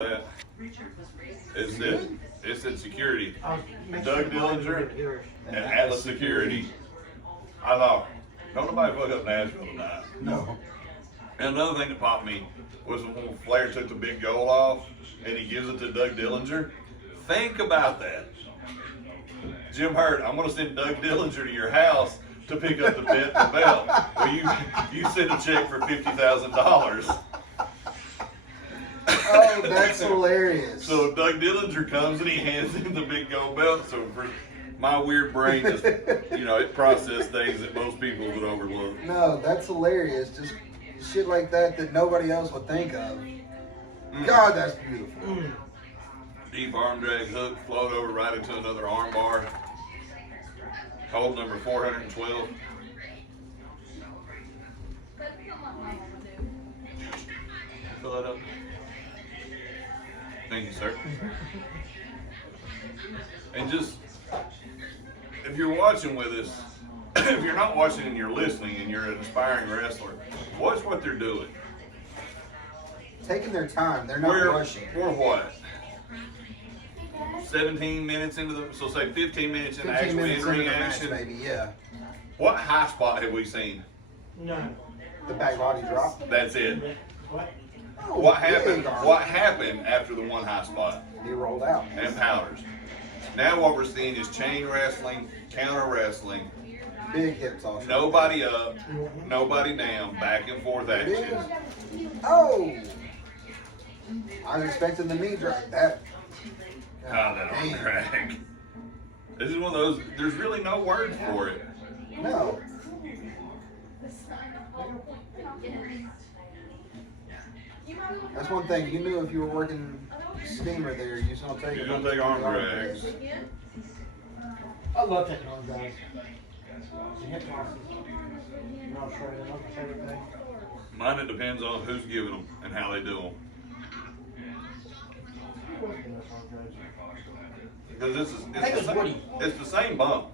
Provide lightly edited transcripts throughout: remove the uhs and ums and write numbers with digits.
that. It said security. Doug Dillinger and Atlas Security. I thought, don't nobody fuck up Nashville tonight. No. And another thing that popped me was when Flair took the big goal off and he gives it to Doug Dillinger. Think about that. Jim Hurt, I'm going to send Doug Dillinger to your house to pick up the belt. Well, you send a check for $50,000. Oh, that's hilarious. So Doug Dillinger comes and he hands him the big gold belt. So for my weird brain just, it processed things that most people would overlook. No, that's hilarious. Just shit like that nobody else would think of. God, that's beautiful. Deep arm drag hook, float over right into another arm bar. Hold number 412. Fill that up. Thank you, sir. And just, if you're watching with us, if you're not watching and you're listening and you're an aspiring wrestler, watch what they're doing. Taking their time. They're not rushing. We're what? 17 minutes into the, so say 15 minutes into actual in-ring action. Maybe, yeah. What high spot have we seen? None. The back body drop. That's it. What? Oh, What happened after the one high spot? He rolled out. And powders. Now what we're seeing is chain wrestling, counter wrestling. Big hip toss. Nobody up, nobody down, back and forth action. Oh! I was expecting the knee drop. That. God, that arm drag. This is one of those, there's really no words for it. No. That's one thing. You knew if you were working steamer there, you was going to take You're going to take arm drags. I love taking arm drags. The hip tosses. Not sure I love everything. Mine, it depends on who's giving them and how they do them. Because it's the same bump.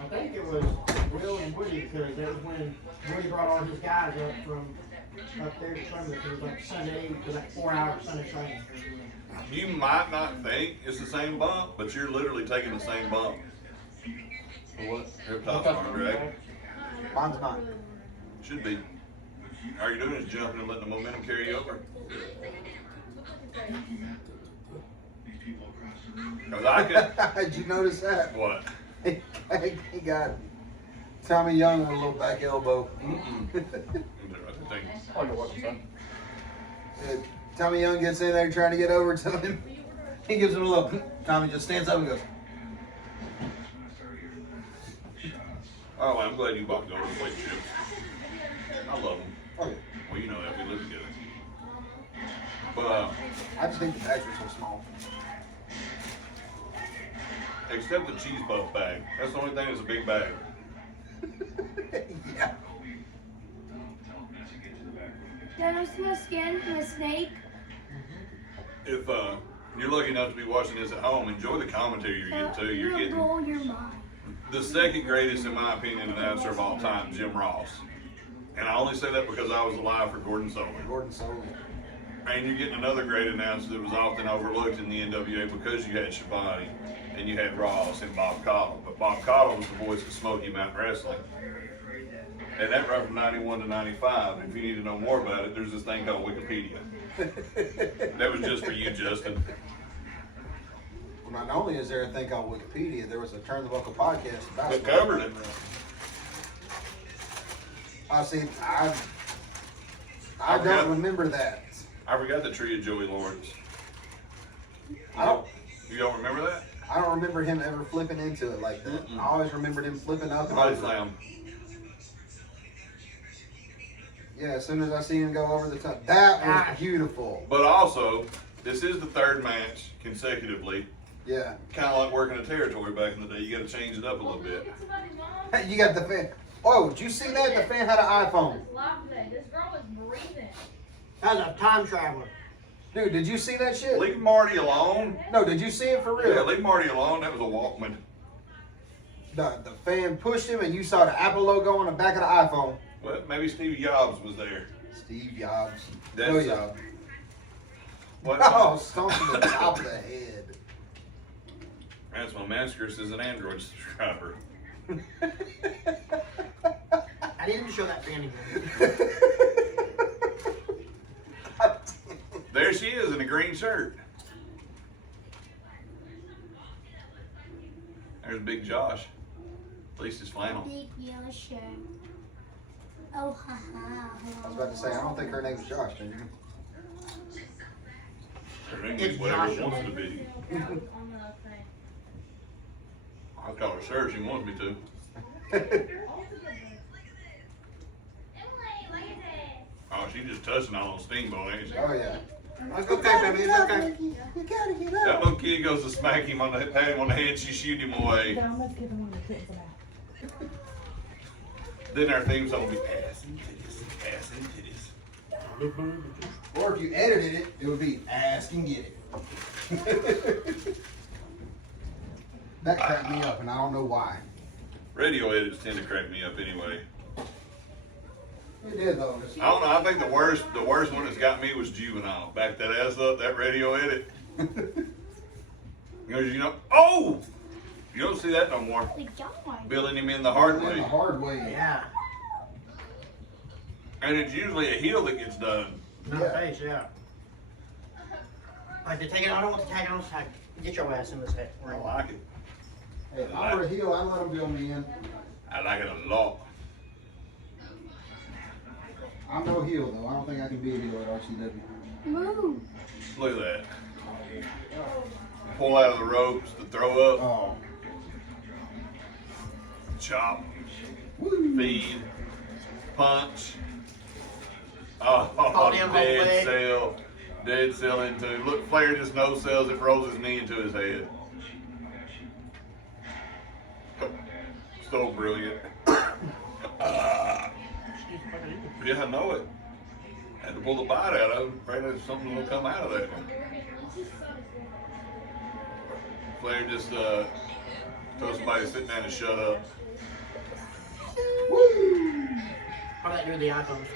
I think it was Will and Woody because that was when Woody brought all his guys up from up there to Sunday. It was like Sunday, it was like 4 hours Sunday training. You might not think it's the same bump, but you're literally taking the same bump. For what? Hip toss arm drag. Mine's not. Should be. All you're doing is jumping and letting the momentum carry you over. Did you notice that? What? He got Tommy Young with a little back elbow. Tommy Young gets in there trying to get over to him. He gives him a look. Tommy just stands up and goes. Oh, I'm glad you bought Golden Plate chips. I love them. Oh, yeah. Well, you know that we live together. But I just think the bags are so small. except the cheese puff bag. That's the only thing that's a big bag. Yeah. Dad, I'm supposed to scan the snake. If you're lucky enough to be watching this at home, enjoy the commentary you're getting too. You're getting blow your mind. the second greatest, in my opinion, announcer of all time, Jim Ross. And I only say that because I was alive for Gordon Solie. Gordon Solie. And you're getting another great announcer that was often overlooked in the NWA because you had Schiavone and you had Ross and Bob Caudle. But Bob Caudle was the voice of Smoky Mountain Wrestling. And that run from 91 to 95. If you need to know more about it, there's this thing called Wikipedia. That was just for you, Justin. Well, not only is there a thing called Wikipedia, there was a Turn the Buckle podcast about That covered it. I see. I don't remember that. I forgot the tree of Joey Lawrence. I don't. You don't remember that? I don't remember him ever flipping into it like that. I always remembered him flipping up and Body over. slam. Yeah, as soon as I see him go over the top, that was beautiful. But also, this is the third match consecutively. Yeah. Kind of like working a territory back in the day. You got to change it up a little bit. You got the fan. Oh, did you see that? The fan had an iPhone. This girl is breathing. That's a time traveler. Dude, did you see that shit? Leave Marty alone. No, did you see it for real? Yeah, leave Marty alone. That was a Walkman. The fan pushed him and you saw the Apple logo on the back of the iPhone. Well, maybe Steve Jobs was there. Steve Jobs. That's, No Jobs. What? Oh, stomp to the top of the head. That's why Mascaris is an Android subscriber. I didn't show that fan again. There she is in a green shirt. There's Big Josh. At least it's flannel. Big yellow shirt. Oh, ha ha. I was about to say, I don't think her name's Josh, did you? Her name It's is whatever Josh. it wants to be. I'll call her sir if she wants me to. Oh, she just touching on Steamboat, ain't she? Oh, yeah. It's okay, baby. It's okay. You gotta get That up. little kid goes to smack him on the pat him on the head, she shoot him away. Then our theme song will be ass and titties. Or if you edited it, it would be ask and get it. That cracked me up, and I don't know why. Radio edits tend to crack me up anyway. It did though. I don't know. I think the worst one that's got me was Juvenile. Back that ass up, that radio edit. Because you don't see that no more. Big John. Billing him in the hard The way, hard way. Yeah. and it's usually a heel that gets done. No Yeah. face, yeah. Like they take it. I don't want to tag it on. Tag. Get your ass in this head. I like it. Hey, if I were a heel, I'd let him bill me in. I like it a lot. I'm no heel though. I don't think I can be a heel at RCW. Move. Look at that. Pull out of the ropes to throw up, Oh. chop, Woo. feed, punch. Oh, damn, dead leg. cell. Dead cell into. Look, Flair just no sells it, rolls his knee into his head. So brilliant. Yeah, I know it. Had to pull the bite out of him. Afraid that something will come out of that one. Flair just told somebody to sit down and shut up. Woo. How about doing the icons?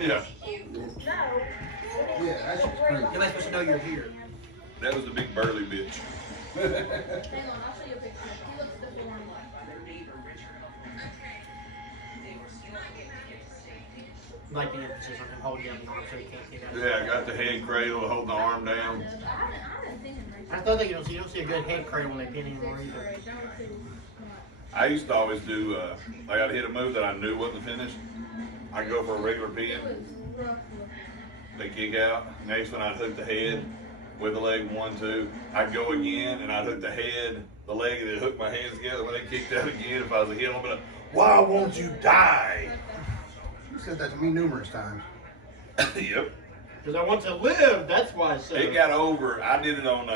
Yeah, Yeah, that's just crazy. You're not supposed to know you're here. that was the big burly bitch. Hang on, I'll show you a picture. He looks deformed. Like the emphasis on him holding down the arm so he can't get out. Yeah, I got the head cradle, holding the arm down. I haven't seen him recently. I still think you don't see a good head cradle when they pin him or either. I used to always do, like I'd hit a move that I knew wasn't finished. I'd go for a regular pin, they kick out. Next one I'd hook the head with the leg 1, 2. I'd go again and I'd hook the head, the leg, and then hook my hands together. When they kicked out again, if I was a heel, I'd be like, why won't you die? You said that to me numerous times. Yep. Because I want to live, that's why I said It got over. I did it on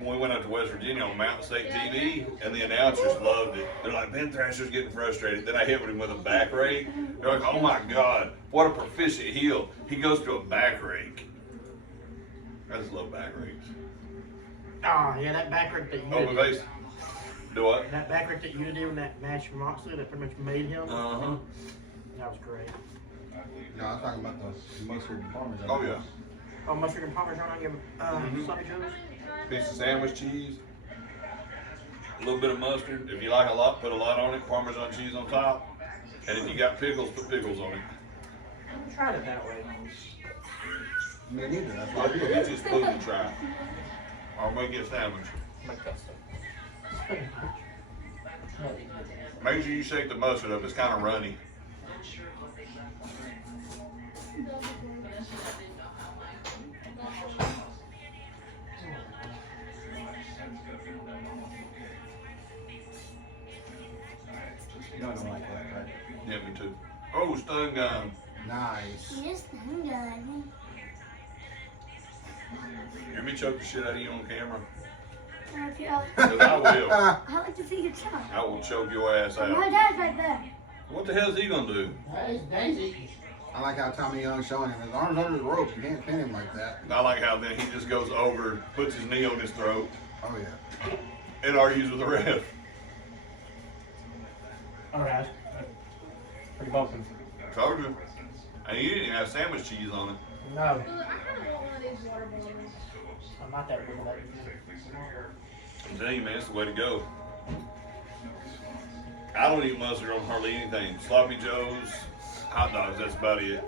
when we went up to West Virginia on Mountain State TV, and the announcers loved it. They're like, Ben Thrasher's getting frustrated. Then I hit him with a back rake. They're like, oh my God, what a proficient heel. He goes to a back rake. I just love back rakes. Oh, yeah, that back rake that you Oh, my did. face. Do what? That back rake that you did in that match from Moxley that pretty much made him. Uh-huh. That was great. No, I'm talking about the mustard and parmesan. Oh, yeah. Oh, mustard and parmesan on your sloppy joes? Piece of sandwich cheese. A little bit of mustard. If you like a lot, put a lot on it. Parmesan cheese on top. And if you got pickles, put pickles on it. I tried it that way. Me neither. That's I'll what I get did. you a spoon and try. Or make it a sandwich. Make sure you shake the mustard up. It's kind of runny. You don't like that, right? Yeah, me too. Oh, stun gun. Nice. Yes, I'm done. Hear me choke the shit out of you on camera? Okay, Because I will. I like to see you try. I will choke your ass My out. dad's right there. What the hell's he gonna do? Daisy. I like how Tommy Young's showing him. His arms under the rope. You can't pin him like that. I like how then he just goes over, puts his knee on his throat, Oh, yeah. and argues with the ref. Alright. Pretty bumping. Told you. And you didn't even have sandwich cheese on it. No. I kind of want one of these water bottles. I'm not that good about it. I'm telling you, man, it's the way to go. I don't eat mustard on hardly anything. Sloppy Joes, hot dogs, that's about it.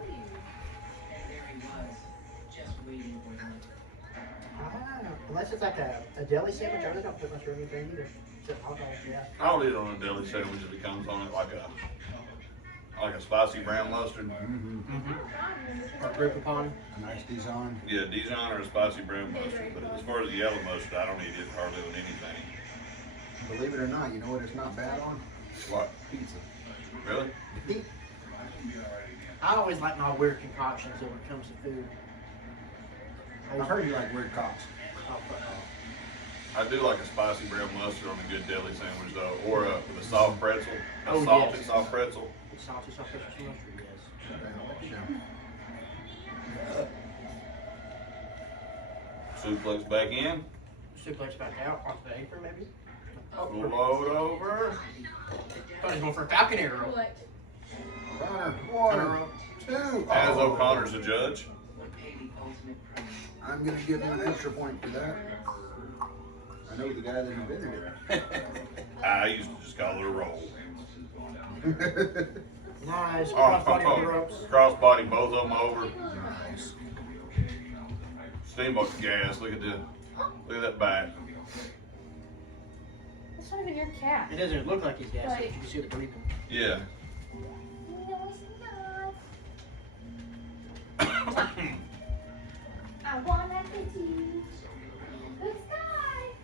Unless it's like a deli sandwich, I really don't put much or anything either. Just hot dogs, yeah. I'll eat it on a deli sandwich if it comes on it like a spicy brown mustard. Or grape upon. A nice Dijon. Yeah, Dijon or a spicy brown mustard. But as far as the yellow mustard, I don't eat it hardly on anything. Believe it or not, you know what it's not bad on? What? Pizza. Really? I always like my weird concoctions when it comes to food. I heard you like weird cocks. Oh, fuck off. I do like a spicy brown mustard on a good deli sandwich though, or with a soft pretzel, a Oh, salty yes. soft pretzel. Salty, soft pepper, mustard, yes. Suplex back in. Suplex back out onto the apron, maybe. Load over. Thought he was going for a Falcon arrow. Connor, Arrow. 1, 2. As Oh. O'Connor's the judge. I'm gonna give him an extra point for that. I know the guy that invented I used to just call it a roll. it. Nice. Oh, Crossbody on the ropes. Crossbody, both of them over. Nice. Steamboat's gas. Look at that back. It's not even your cat. It doesn't even look like he's gas, Right. but you can see the breathing. Yeah. No, it's not. I want that kitty. Good sky.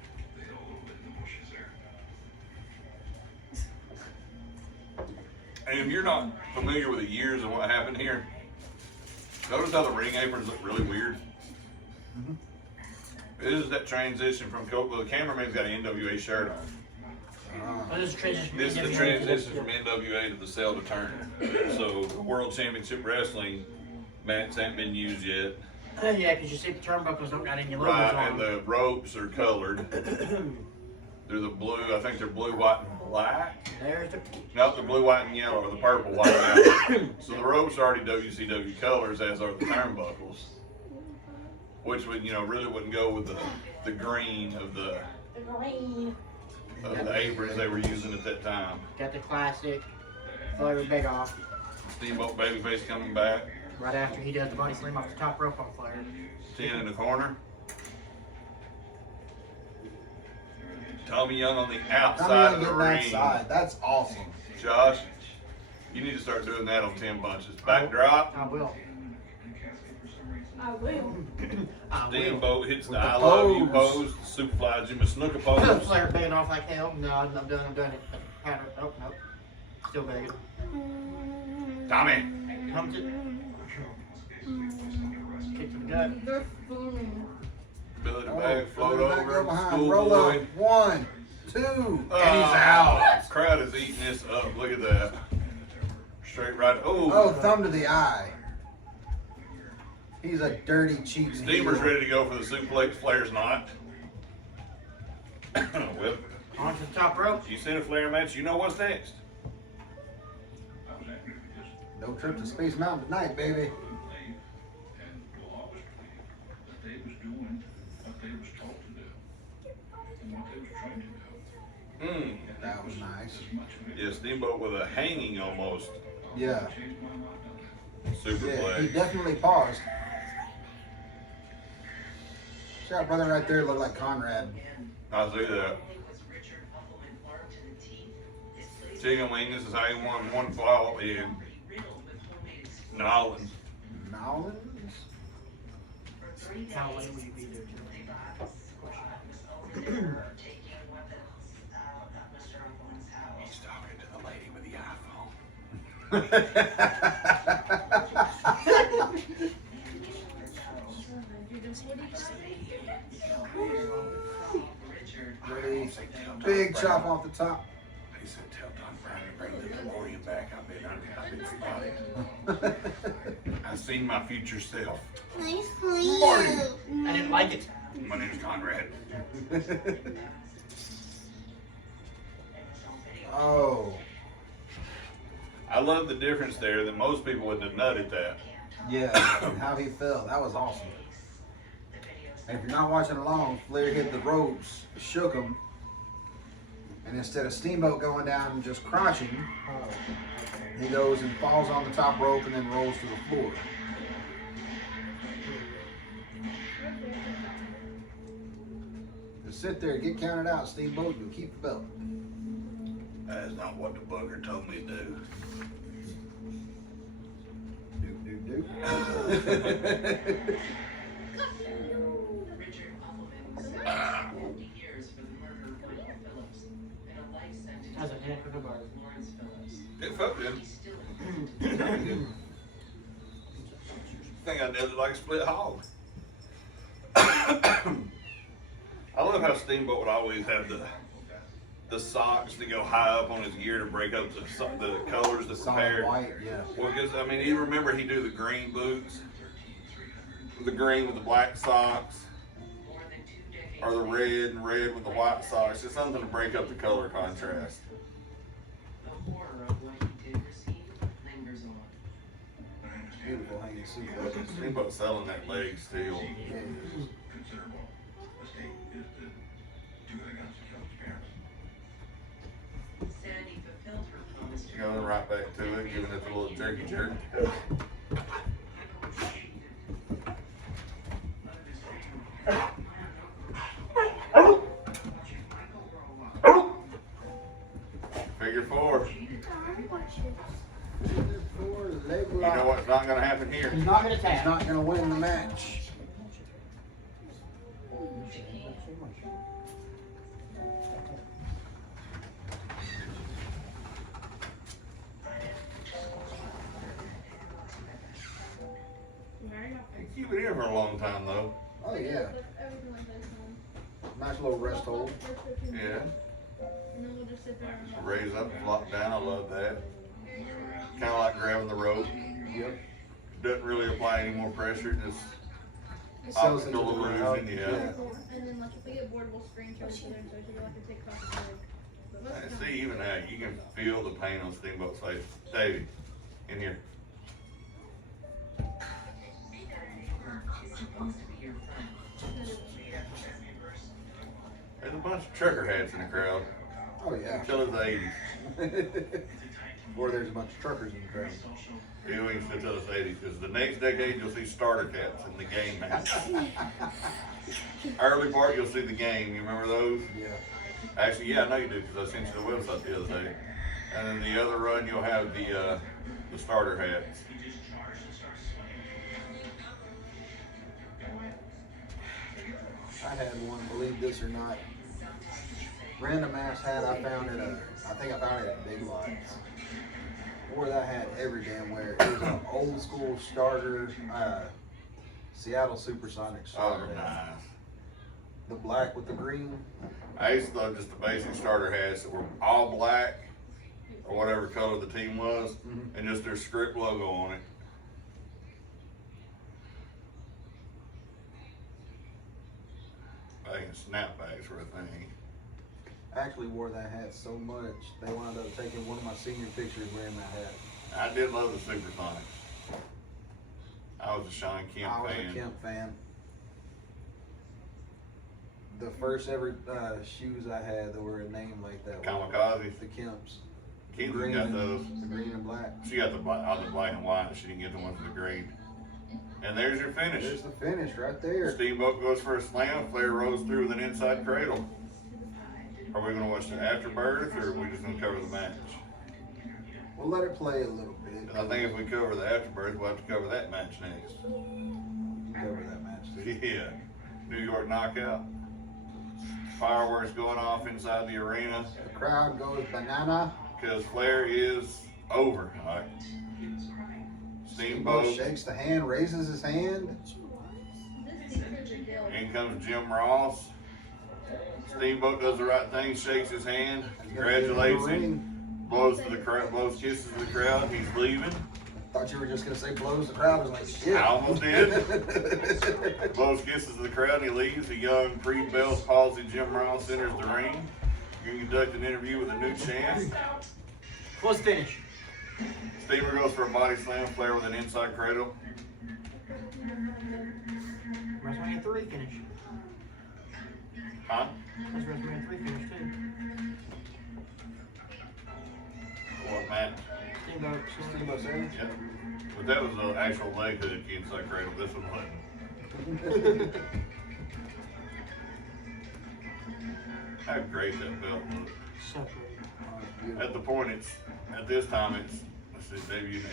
And if you're not familiar with the years of what happened here, notice how the ring aprons look really weird. This is that transition from the cameraman's got an NWA shirt on. Oh, this is transition. This is the transition from NWA to the Cell to Turn. So World Championship Wrestling mats haven't been used yet. Yeah, because you see the turnbuckles don't got any logos Right, on and them. the ropes are colored. They're the blue, I think they're blue, white, and black. There's the. No, the blue, white, and yellow, or the purple, white, and yellow. So the ropes are already WCW colors, as are the turnbuckles. Which would, really wouldn't go with the green of the Green. aprons they were using at that time. Got the classic Flair big off. Steamboat Babyface coming back. Right after he does the body slam off the top rope on Flair. 10 in the corner. Tommy Young on the outside of the ring. Outside. That's awesome. Josh, you need to start doing that on 10 punches. Back drop. I will. I will. I will. Steamboat hits the With the I love you pose. pose. Super fly Jimmy Snuka pose. Flair begging off like hell. No, I'm done. Pattern. Oh, no. Still begging. Tommy. Pumped it. Kick to the gut. They're spooning. Billy the bag, float Back over. up behind. Schoolboy. Roll up. 1, 2. And he's out. Crowd is eating this up. Look at that. Straight right. Oh, thumb to the eye. He's a dirty, cheap Steamer's heel. ready to go for the suplex. Flair's not. Well, On to the top rope. you seen a Flair match, you know what's next. No trip to Space Mountain tonight, baby. That was nice. Yeah, Steamboat with a hanging almost Yeah. superplex. He definitely paused. That brother right there looked like Conrad. I see that. Chicken wing, this is how you want one fall in Nolans. Nolans? How late will you be there? He's talking to the lady with the iPhone. Big chop off the top. He said, tell Don Brown to bring the DeLorean back. I've been spotted. I've seen my future self. Nice for you. Marty. I didn't like it. My name's Conrad. Oh. I love the difference there that most people wouldn't have nutted that. Yeah, and how he fell. That was awesome. And if you're not watching along, Flair hit the ropes, shook him, and instead of Steamboat going down and just crouching, he goes and falls on the top rope and then rolls to the floor. Just sit there, get counted out, Steamboat, you'll keep the belt. That is not what the booger told me to do. Do. As an acronym or It felt good. I think I did it like a split hog. I love how Steamboat would always have the socks that go high up on his gear to break up the colors that Solid prepare. white, yeah. Well, because I mean, you remember he do the green boots, the green with the black socks, or the red and red with the white socks. Just something to break up the color contrast. Beautiful hanging suplex. Steamboat selling that leg still. Yeah. Going right back to it, giving it a little jerky jerk. Figure four. Leg You lock. know what's not going to happen here? he's not gonna He's tap. not going to win the match. You keep it here for a long time though. Oh, yeah. Nice little rest hold. Yeah. Raise up, flop down. I love that. Kind of like grabbing the rope. Yep. Doesn't really apply any more pressure. Just Sells into optical the illusion. crowd. Yeah. And then like if we get bored, we'll screen share each other and so we like to take across the leg. But most And of the time- see, even now, you can feel the pain on Steamboat's face. Davey, in here. There's a bunch of trucker hats in the crowd. Oh, yeah. Until the 80s. Or there's a bunch of truckers in the crowd. Yeah, we can still tell it's 80s, because the next decade you'll see starter cats in the game match. Early part you'll see the game. You remember those? Yeah. Actually, yeah, I know you do, because I sent you the website the other day. And then the other run you'll have the starter hats. I had one, believe this or not. Random ass hat I found I think I found it at Big Lots. Wore that hat every damn where. It was an old school starter, Seattle Supersonic Oh, starter. nice. The black with the green. I used to love just the basic starter hats that were all black, or whatever color the team was, Mhm. and just their script logo on it. I think snapbacks were a thing. I actually wore that hat so much, they wound up taking one of my senior pictures wearing that hat. I did love the Supersonics. I was a Sean Kemp I was fan. a Kemp fan. The first ever shoes I had that were a name like that. Kamikaze. The Kemps. Keith got those. The green and black. She got the black and white. She didn't get the ones with the green. And there's your finish. There's the finish right there. Steamboat goes for a slam. Flair rolls through with an inside cradle. Are we going to watch the afterbirth, or are we just going to cover the match? We'll let it play a little bit. I think if we cover the afterbirth, we'll have to cover that match next. Cover that match too. Yeah. New York knockout. Fireworks going off inside the arena The crowd goes banana. because Flair is over. All right. Steamboat. Shakes the hand, raises his hand. This t-shirt's a deal. In comes Jim Ross. Steamboat does the right thing, shakes his hand, congratulates him, blows to the crowd, blows kisses to the crowd. He's leaving. Thought you were just gonna say blows the crowd. I was like, shit. I almost did. Blows kisses to the crowd. And he leaves. A young pre-Bell's palsy Jim Ross enters the ring. You conduct an interview with a new champ. Close finish. Steamer goes for a body slam. Flair with an inside cradle. WrestleMania 3 finish. Huh? That's WrestleMania 3 finish too. What, Matt? Steamboat. Steamboat Savage? Yep. But that was an actual leg hook inside cradle. This one wasn't. How great that belt looked. So pretty. At the point at this time it's, let's see, debuted in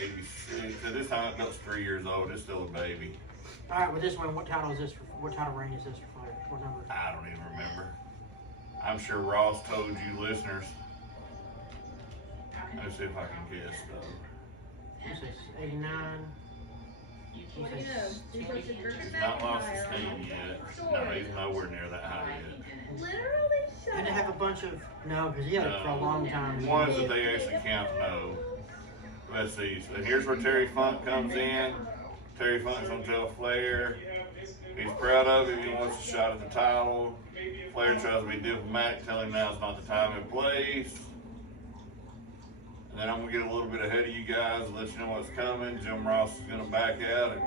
86. At this time that belt's 3 years old. It's still a baby. All right, with this one, what title is this for? What title reign is this for Flair? What number? I don't even remember. I'm sure Ross told you listeners. Let's see if I can guess though. This is 89. What do you know? He's like the jerk He's back not lost higher. his steam yet. No, he's nowhere near that high yet. Literally shut Didn't it have a bunch of no? Because he had it for a No. long time. Ones that they actually count, no. Let's see. So here's where Terry Funk comes in. Terry Funk's gonna tell Flair he's proud of it. He wants a shot at the title. Flair tries to be diplomatic, telling him now's not the time and place. And then I'm gonna get a little bit ahead of you guys and let you know what's coming. Jim Ross is gonna back out, and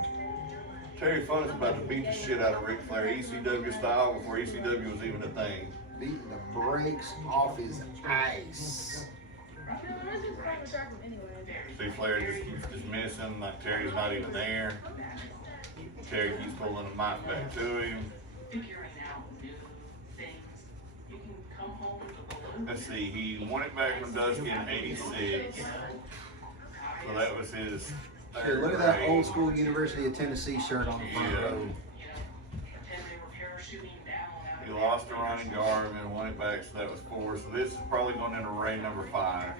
Terry Funk's about to beat the shit out of Ric Flair, ECW style, before ECW was even a thing. Beating the brakes off his ice. See, Flair just keeps dismissing, like Terry's not even there. Terry keeps pulling the mic back to him. Let's see, he won it back from Dusty in 86. So that was his Here, third look at that reign. old school University of Tennessee shirt on the front Yeah. row. He lost to Ronnie Garvin and won it back, so that was 4. So this is probably going into reign number 5.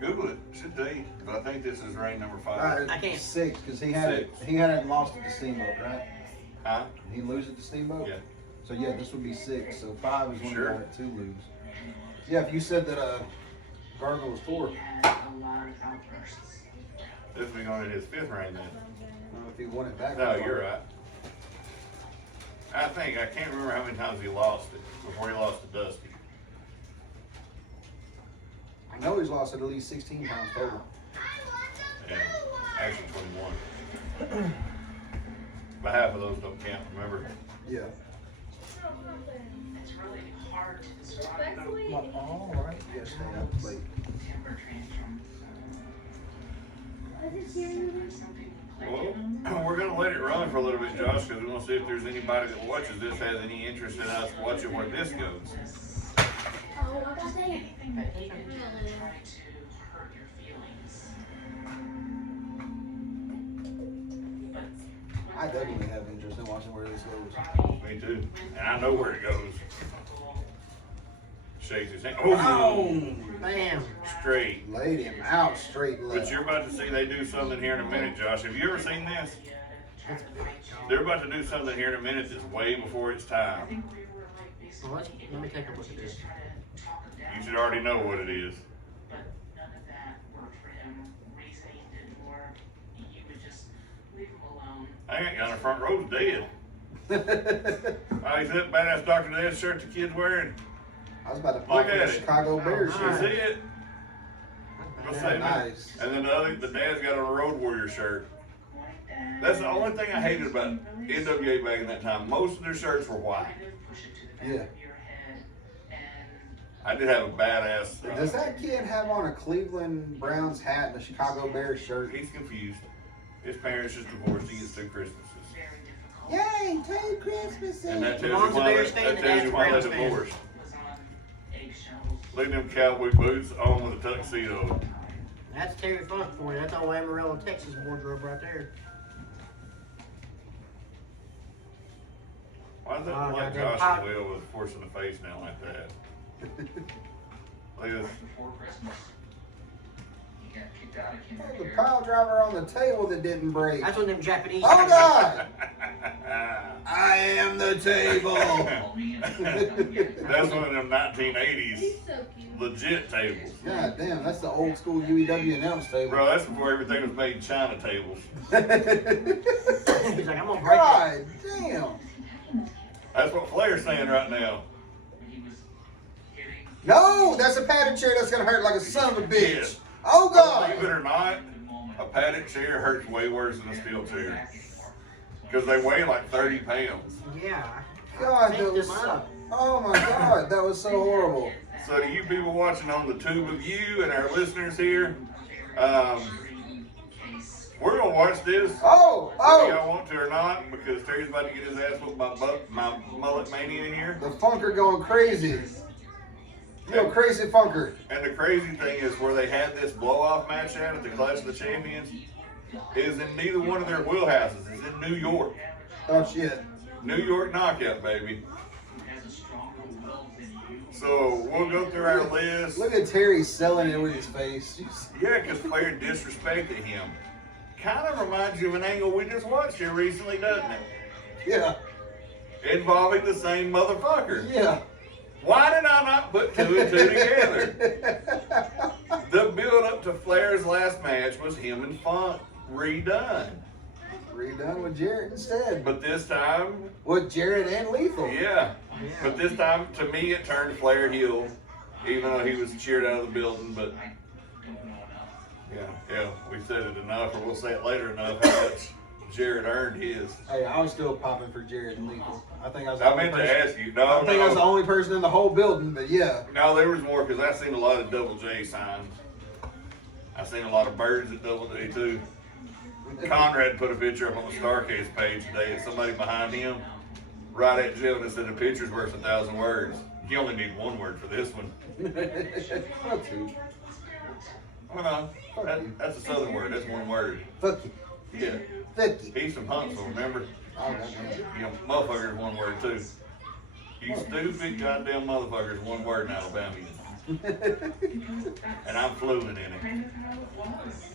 Google it, should be. But I think this is reign number 5. I can't. 6, because he had it. He had it lost it to Steamboat, right? Huh? Did he lose it to Steamboat? Yeah. So yeah, this would be 6. So 5 is when Sure. he got it to lose. Yeah, if you said that Garvin was 4, This will be going into his 5th reign then. if he won it back. No, you're right. I can't remember how many times he lost it before he lost to Dusty. I know he's lost it at least 16 times total. Yeah, actually 21. But half of those don't count, remember? Yeah. Respectfully, All right. Yes, stay up late. Well, we're gonna let it run for a little bit, Josh, because we want to see if there's anybody that watches this has any interest in us watching where this goes. oh, I got that. I definitely have interest in watching where this goes. Me too. And I know where it goes. Shakes his hand. Oh! Bam. Straight. Laid him out straight But left. you're about to see they do something here in a minute, Josh. Have you ever seen this? They're about to do something here in a minute that's way before its time. Well, let me take a look at this. You should already know what it is. I ain't got a front row's dead. Oh, he's that badass Dr. Death shirt the kid's wearing. I was about to Look pop at the it. Chicago Bears Oh, You shirt. see it? Go save it. Nice. And then the dad's got on a Road Warrior shirt. That's the only thing I hated about NWA back in that time. Most of their shirts were white. Yeah. I did have a badass. Does that kid have on a Cleveland Browns hat and a Chicago Bears shirt? He's confused. His parents just divorced. He gets 2 Christmases. Yay, 2 Christmases. And that tells Mom's you a why Bears they, fan, that the tells you dad's why Browns they fan. divorced. Look at them cowboy boots on with a tuxedo. That's Terry Funk for you. That's old Amarillo, Texas wardrobe right there. Why does that Oh, look like goddamn Josh pop. and Will was forcing the face down like that? Look at this. The pile driver on the table that didn't break. That's when them Japanese. Oh God! I am the table. That's one of them 1980s He's so cute. legit tables. God damn, that's the old school UEW announce table. Bro, that's before everything was made in China tables. He's like, I'm gonna break it. God damn. That's what Flair's saying right now. No, that's a padded chair that's gonna hurt like a son of a bitch. Yes. Oh Believe it God. or not, A padded chair hurts way worse than a steel chair. Because they weigh like 30 pounds. Yeah. God, Take that this was, up. oh my God, that was so horrible. So to you people watching on the tube of you and our listeners here, we're going to watch this. Whether y'all want to or not, because Terry's about to get his ass whooped by my mullet mania in here. The Funker going crazy. You know, crazy Funker. And the crazy thing is where they had this blow-off match at the Clash of the Champions is in neither one of their wheelhouses. It's in New York. Oh shit. New York knockout, baby. So we'll go through our list. Look at Terry selling it with his face. Yeah, because Flair disrespected him. Kind of reminds you of an angle we just watched here recently, doesn't it? Yeah. Involving the same motherfucker. Yeah. Why did I not put two and two together? The build up to Flair's last match was him and Funk redone. Redone with Jarrett instead. But this time, With Jarrett and Lethal. yeah. But this time, to me, it turned Flair heel, even though he was cheered out of the building. But yeah, we said it enough, or we'll say it later enough, how much Jarrett earned his. Hey, I was still popping for Jarrett and Lethal. I think I was the I only meant person. to ask you. No, I think I was the only person in the whole building, but yeah. No, there was more because I seen a lot of Double J signs. I seen a lot of birds at Double J too. Conrad put a picture up on the Starcase page today, and somebody behind him, right at Jim, and said the picture's worth 1,000 words. You only need one word for this one. Fuck you. Oh no, that's a southern word. That's one word. Fuck you. Yeah, Fuck you. he's from Huntsville, remember? Oh, goddamn. You know, motherfucker's one word too. You stupid goddamn motherfucker's one word in Alabama. And I'm fluent in it.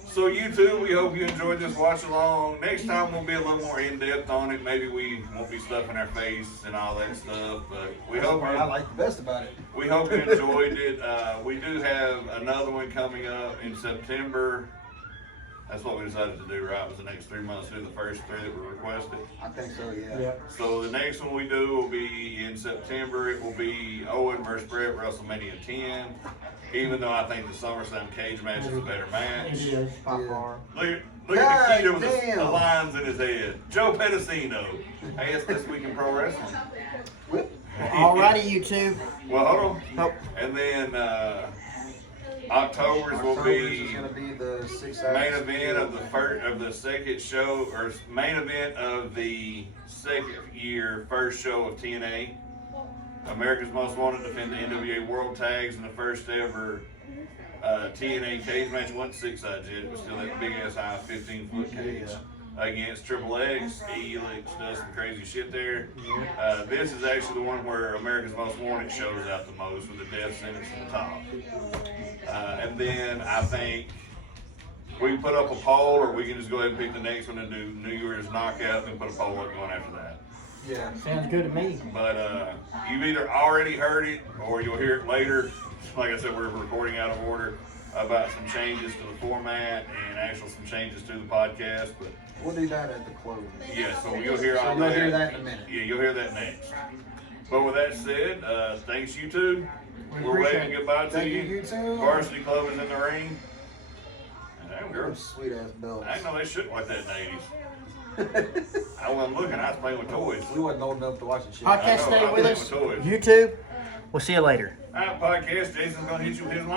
So you too, we hope you enjoyed this watch along. Next time we'll be a little more in depth on it. Maybe we won't be stuffing our face and all that stuff, but we That's the hope part I like the best about it. we hope you enjoyed it. We do have another one coming up in September. That's what we decided to do, right? Was the next 3 months do the first three that were requested. I think so, yeah. So the next one we do will be in September. It will be Owen versus Brett, WrestleMania 10. Even though I think the SummerSlam cage match is a better match. It is, by far. Look at the kid with God the damn. lines in his head. Joe Pedicino. Hey, it's This Week in Pro Wrestling. Alrighty, YouTube. Well, hold on. Nope. And then October's will October's be is gonna be the 6 main event of the first of the second show, or main event of the second year first show of TNA. America's Most Wanted defend the NWA World Tags in the first ever TNA cage match. Wasn't 6-side yet, it was still that big ass high 15-foot cage against Triple X. Elix does some crazy shit there. This is actually the one where America's Most Wanted shows out the most with the death sentence in the top. And then I think we can put up a poll, or we can just go ahead and pick the next one and do New Year's knockout and put a poll up going after that. Yeah. Sounds good to me. But you've either already heard it or you'll hear it later. Like I said, we're recording out of order about some changes to the format and actually some changes to the podcast. But We'll do that at the close. yeah, so you'll hear all So you'll that. hear that in a minute. Yeah, you'll hear that next. But with that said, thanks YouTube. We're appreciate waving it. goodbye to Thank you. you, YouTube. Varsity Club is in the ring. And damn girl, Those sweet ass belts. I didn't know they shit like that in the 80s. I wasn't looking, I was playing with toys. We wasn't old enough to watch the shit. I Podcast, know, stay I'm with playing us. with toys. YouTube. We'll see you later. All right, podcast. Jason's gonna hit you with his line.